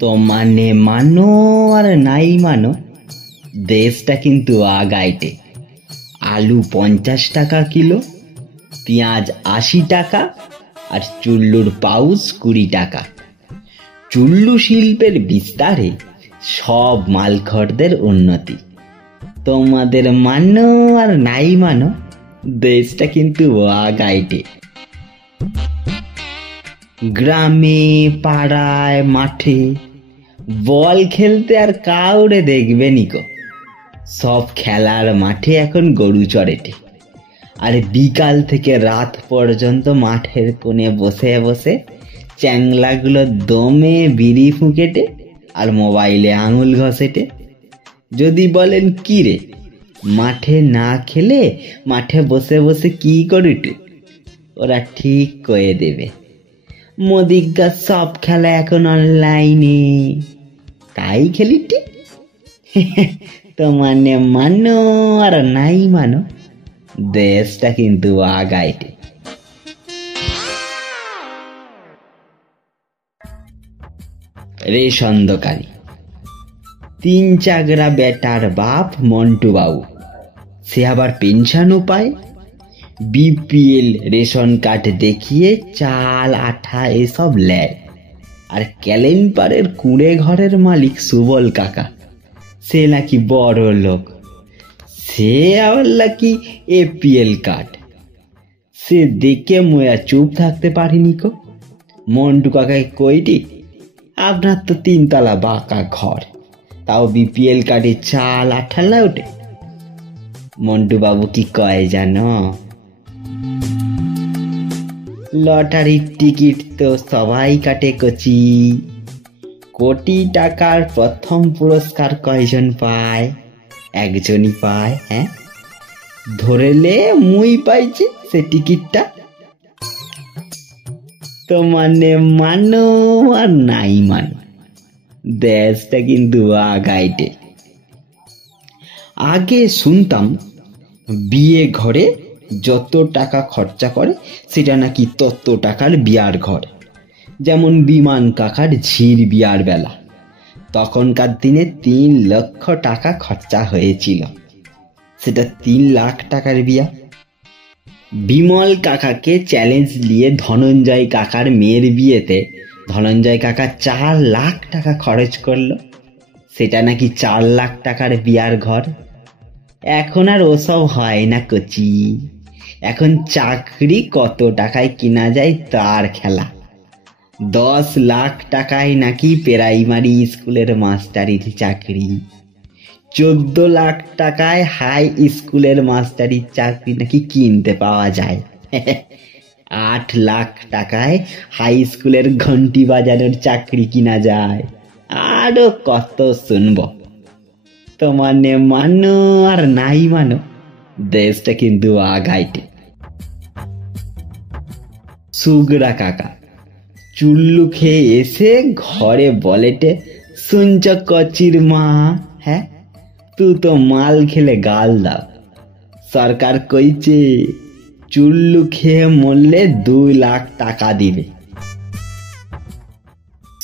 তো মানে মানো আর নাই মানো, দেশটা কিন্তু আগাইটে। আলু 50 টাকা কিলো, পেঁয়াজ 80 টাকা, আর চুল্লুর পাউচ 20 টাকা। চুল্লু শিল্পের বিস্তারে সব মালখড়দের উন্নতি। তোমাদের মানো আর নাই মানো, দেশটা কিন্তু আগাইটে। গ্রামে পাড়ায় মাঠে বল খেলতে আর কাউরে দেখবে নিকো। সব খেলার মাঠে এখন গরু চড়েটে। আর বিকাল থেকে রাত পর্যন্ত মাঠের কোণে বসে বসে চ্যাংলাগুলো দমে বিড়ি ফুঁকেটে আর মোবাইলে আঙুল ঘষেটে। যদি বলেন কি রে, মাঠে না খেলে মাঠে বসে বসে কি করিটু, ওরা ঠিক কয়ে দেবে, মোদিগা সব খেলা এখন অনলাইনে, তাই খেলিটি। তো মানে মানো আর নাই মানো, দেশটা কিন্তু আগাইটে। রেশন দোকানি 3 চাগরা বেটার বাপ মন্টু বাবু, সে আবার পেনশনও পায়। বিপিএল রেশন কার্ড দেখিয়ে চাল আঠা এসব লেয়। আর ক্যালেন্ডারের কুঁড়ে ঘরের মালিক সুবল কাকা, সে নাকি বড় লোক, সে আবার নাকি এপিএল কার্ড। সে দেখে মোয়া চুপ থাকতে পারিনি কো। মন্টু কাকাকে কইটি, আপনার তো 3 তলা বাঁকা ঘর, তাও বিপিএল কার্ডে চাল আঠালা ওঠে। মন্টু বাবু কি কয় জানো, লটারির টিকিট তো সবাই কাটে কচি, কোটি টাকার প্রথম পুরস্কার কয়জন পায়? একজনই পায়। হ্যাঁ, ধরেলে মুই পাইছি সে টিকিটটা। তো মানে মানো আর নাই মানো, দেশটা কিন্তু আগাইটে। আগে শুনতাম বিয়ে ঘরে যত টাকা খরচা করে সেটা নাকি তত টাকার বিয়ার ঘর। যেমন বিমান কাকার ঝির বিয়ার বেলা, তখনকার দিনে 3 লক্ষ টাকা খরচা হয়েছিল, সেটা 3 লাখ টাকার বিয়া। বিমল কাকাকে চ্যালেঞ্জ নিয়ে ধনঞ্জয় কাকার মেয়ের বিয়েতে ধনঞ্জয় কাকা 4 লাখ টাকা খরচ করলো, সেটা নাকি 4 লাখ টাকার বিয়ার ঘর। এখন আর ওসব হয় না কচি, এখন চাকরি কত টাকায় কিনা যায় তার খেলা। 10 লাখ টাকায় নাকি প্রাইমারি স্কুলের মাস্টারির চাকরি, 14 লাখ টাকায় হাই স্কুলের মাস্টারির চাকরি নাকি কিনতে পাওয়া যায়। 8 লাখ টাকায় হাই স্কুলের ঘন্টি বাজানোর চাকরি কিনা যায়। আরো কত শুনবো। তো মানে মানো আর নাই মানো, দেশটা কিন্তু আগাইটে। সুগরা কাকা চুল্লু খেয়ে এসে ঘরে বলেটে, শুনছ কচির মা, হ্যাঁ তুই তো মাল খেলে গাল দাও, সরকার কইছে চুল্লু খেয়ে মরলে 2 লাখ টাকা দিবে।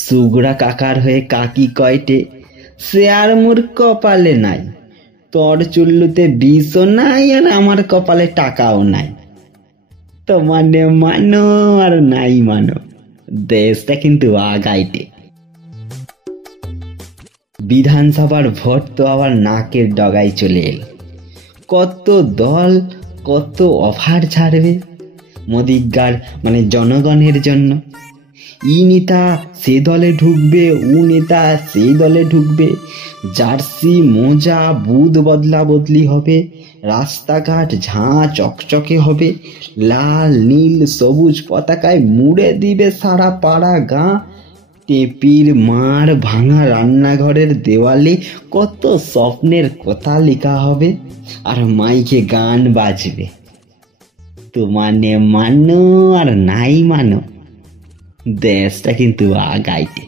সুগরা কাকার হয়ে কাকি কয়টে, সে আর মোর কপালে নাই, তোর চুল্লুতে বিষও নাই আর আমার কপালে টাকাও নাই। তো মানে মানো আর নাই মানো, দেশটা কিন্তু আগাইটে। বিধানসভার ভোট তো আবার নাকের ডগায় চলে এল। কত দল কত অফার ছাড়বে মোদিগার মানে জনগণের জন্য। ই নেতা সে দলে ঢুকবে, ও নেতা সেই দলে ঢুকবে, জার্সি মোজা বুথ বদলা বদলি হবে, রাস্তাঘাট ঝাঁ চকচকে হবে, লাল নীল সবুজ পতাকায় মুড়ে দিবে সারা পাড়া গাঁ। টেপির মার ভাঙা রান্নাঘরের দেওয়ালে কত স্বপ্নের কথা লেখা হবে, আর মাইকে গান বাজবে। তো মানে মানো আর নাই মানো, দেশটা কিন্তু আগাইটে।